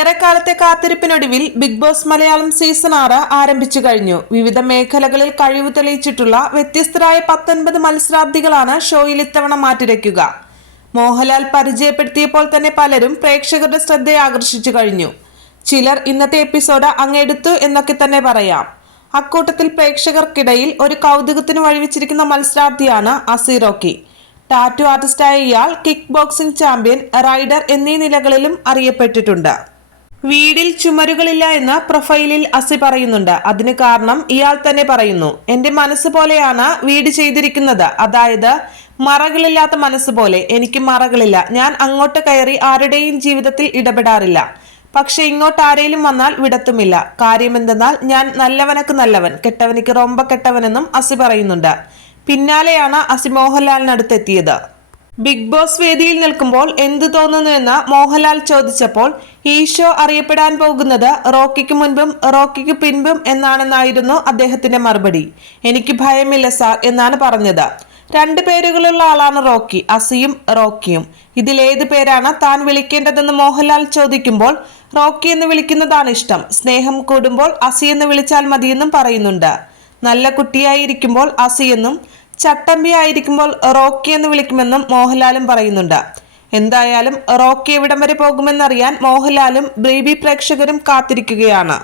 ഏറെക്കാലത്തെ കാത്തിരിപ്പിനൊടുവിൽ big Boss Malayalam season ആറ് ആരംഭിച്ചു കഴിഞ്ഞു. വിവിധ മേഖലകളിൽ കഴിവ് തെളിയിച്ചിട്ടുള്ള വ്യത്യസ്തരായ പത്തൊൻപത് മത്സരാർത്ഥികളാണ് ഷോയിൽ ഇത്തവണ മാറ്റിരയ്ക്കുക മോഹൻലാൽ പരിചയപ്പെടുത്തിയപ്പോൾ തന്നെ പലരും പ്രേക്ഷകരുടെ ശ്രദ്ധയെ ആകർഷിച്ചു കഴിഞ്ഞു. ചിലർ ഇന്നത്തെ എപ്പിസോഡ് അങ്ങെടുത്തു എന്നൊക്കെ തന്നെ പറയാം. അക്കൂട്ടത്തിൽ പ്രേക്ഷകർക്കിടയിൽ ഒരു കൗതുകത്തിന് വഴിവെച്ചിരിക്കുന്ന മത്സരാർത്ഥിയാണ് അസീറോക്കി. ടാറ്റു ആർട്ടിസ്റ്റായ ഇയാൾ കിക്ക് ബോക്സിംഗ് ചാമ്പ്യൻ റൈഡർ എന്നീ നിലകളിലും അറിയപ്പെട്ടിട്ടുണ്ട്. വീടിൽ ചുമരുകളില്ല എന്ന് പ്രൊഫൈലിൽ അസി പറയുന്നുണ്ട്. അതിന് കാരണം ഇയാൾ തന്നെ പറയുന്നു. എന്റെ മനസ്സ് പോലെയാണ് വീട് ചെയ്തിരിക്കുന്നത്. അതായത് മറകളില്ലാത്ത മനസ്സ് പോലെ. എനിക്ക് മറകളില്ല. ഞാൻ അങ്ങോട്ട് കയറി ആരുടെയും ജീവിതത്തിൽ ഇടപെടാറില്ല. പക്ഷെ ഇങ്ങോട്ട് ആരേലും വന്നാൽ വിടത്തുമില്ല. കാര്യം എന്തെന്നാൽ ഞാൻ നല്ലവനക്ക് നല്ലവൻ. കെട്ടവനക്ക് റൊമ്പ കെട്ടവനെന്നും അസി പറയുന്നുണ്ട്. പിന്നാലെയാണ് അസി മോഹൻലാലിനടുത്തെത്തിയത്. ബിഗ് ബോസ് വേദിയിൽ നിൽക്കുമ്പോൾ എന്തു തോന്നുന്നു എന്ന് മോഹൻലാൽ ചോദിച്ചപ്പോൾ ഈ ഷോ അറിയപ്പെടാൻ പോകുന്നത് റോക്കിക്ക് മുൻപും റോക്കിക്ക് പിൻപും എന്നാണെന്നായിരുന്നു അദ്ദേഹത്തിന്റെ മറുപടി. എനിക്ക് ഭയമില്ല സാർ എന്നാണ് പറഞ്ഞത്. രണ്ട് പേരുകളുള്ള ആളാണ് റോക്കി അസിയും റോക്കിയും. ഇതിലേത് പേരാണ് താൻ വിളിക്കേണ്ടതെന്ന് മോഹൻലാൽ ചോദിക്കുമ്പോൾ റോക്കി എന്ന് വിളിക്കുന്നതാണ് ഇഷ്ടം. സ്നേഹം കൂടുമ്പോൾ അസി എന്ന് വിളിച്ചാൽ മതിയെന്നും പറയുന്നുണ്ട്. നല്ല കുട്ടിയായിരിക്കുമ്പോൾ അസിയെന്നും ചട്ടമ്പി ആയിരിക്കുമ്പോൾ റോക്കി എന്ന് വിളിക്കുമെന്നും മോഹൻലാലും പറയുന്നുണ്ട്. എന്തായാലും റോക്കി എവിടം വരെ പോകുമെന്നറിയാൻ മോഹൻലാലും ബേബി പ്രേക്ഷകരും കാത്തിരിക്കുകയാണ്.